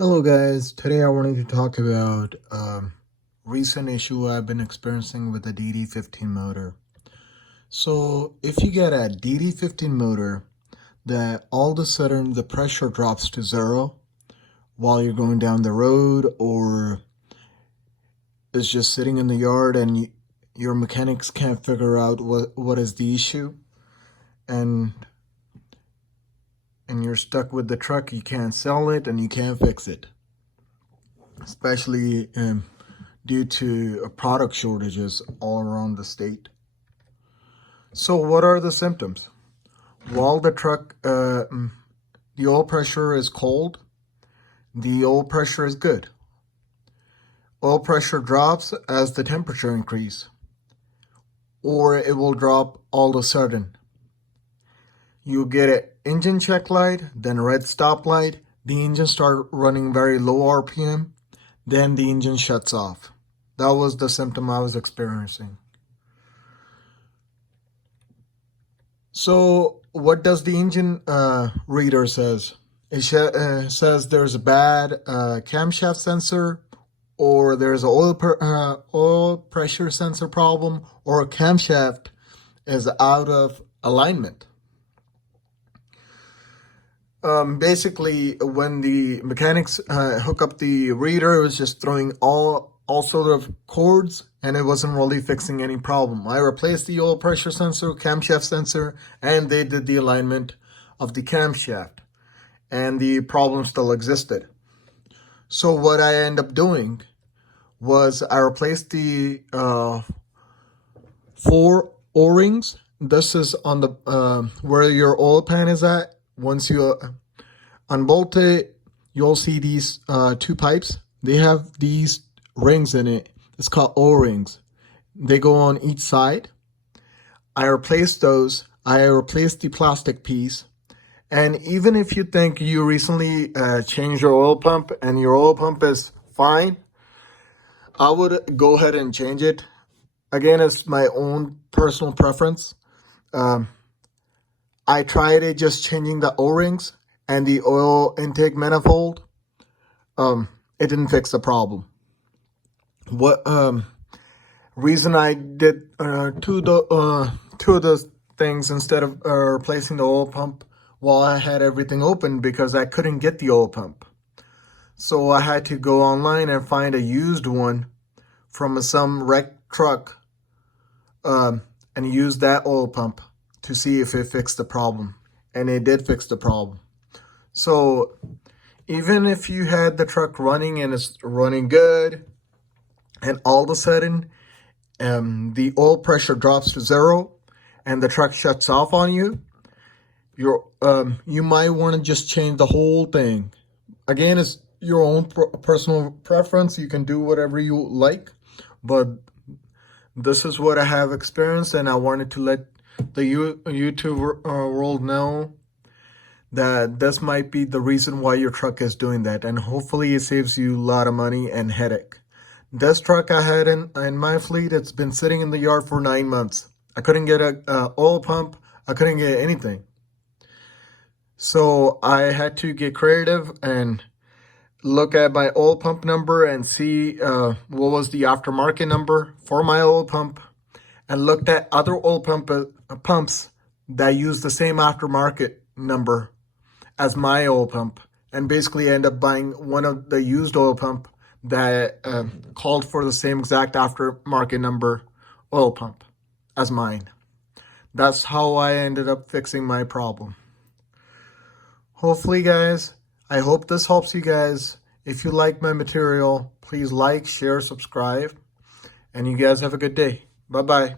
Hello guys, today I wanted to talk about recent issue I've been experiencing with the DD15 motor. So if you get a DD15 motor that all of a sudden the pressure drops to zero while you're going down the road, or it's just sitting in the yard and your mechanics can't figure out what is the issue, and you're stuck with the truck, you can't sell it and you can't fix it, especially due to product shortages all around the state. So what are the symptoms? While the truck, the oil pressure is cold, the oil pressure is good. Oil pressure drops as the temperature increases, or it will drop all of a sudden. You get an engine check light, then a red stop light, the engine start running very low RPM, then the engine shuts off. That was the symptom I was experiencing. So what does the engine reader says? It says there's a bad camshaft sensor, or there's an oil pressure sensor problem, or a camshaft is out of alignment. Basically, when the mechanics hook up the reader, it was just throwing all sort of cords, and it wasn't really fixing any problem. I replaced the oil pressure sensor, camshaft sensor, and they did the alignment of the camshaft, and the problem still existed. So what I ended up doing was I replaced the 4 O-rings. This is on the where your oil pan is at. Once you unbolt it, you'll see these 2 pipes. They have these rings in it. It's called O-rings. They go on each side. I replaced those. I replaced the plastic piece. And even if you think you recently changed your oil pump and your oil pump is fine, I would go ahead and change it. Again, it's my own personal preference. I tried it just changing the O-rings and the oil intake manifold. It didn't fix the problem. What reason I did two of those things instead of replacing the oil pump while I had everything open, because I couldn't get the oil pump. So I had to go online and find a used one from some wrecked truck and use that oil pump to see if it fixed the problem. And it did fix the problem. So even if you had the truck running and it's running good, and all of a sudden the oil pressure drops to zero and the truck shuts off on you, you might want to just change the whole thing. Again, it's your own personal preference. You can do whatever you like, but this is what I have experienced, and I wanted to let the YouTube world know that this might be the reason why your truck is doing that, and hopefully it saves you a lot of money and headache. This truck I had in my fleet, it's been sitting in the yard for 9 months. I couldn't get a oil pump. I couldn't get anything. So I had to get creative and look at my oil pump number and see what was the aftermarket number for my oil pump, and looked at other oil pumps that use the same aftermarket number as my oil pump, and basically end up buying one of the used oil pump that called for the same exact aftermarket number oil pump as mine. That's how I ended up fixing my problem. Hopefully, guys, I hope this helps you guys. If you like my material, please like, share, subscribe, and you guys have a good day. Bye-bye.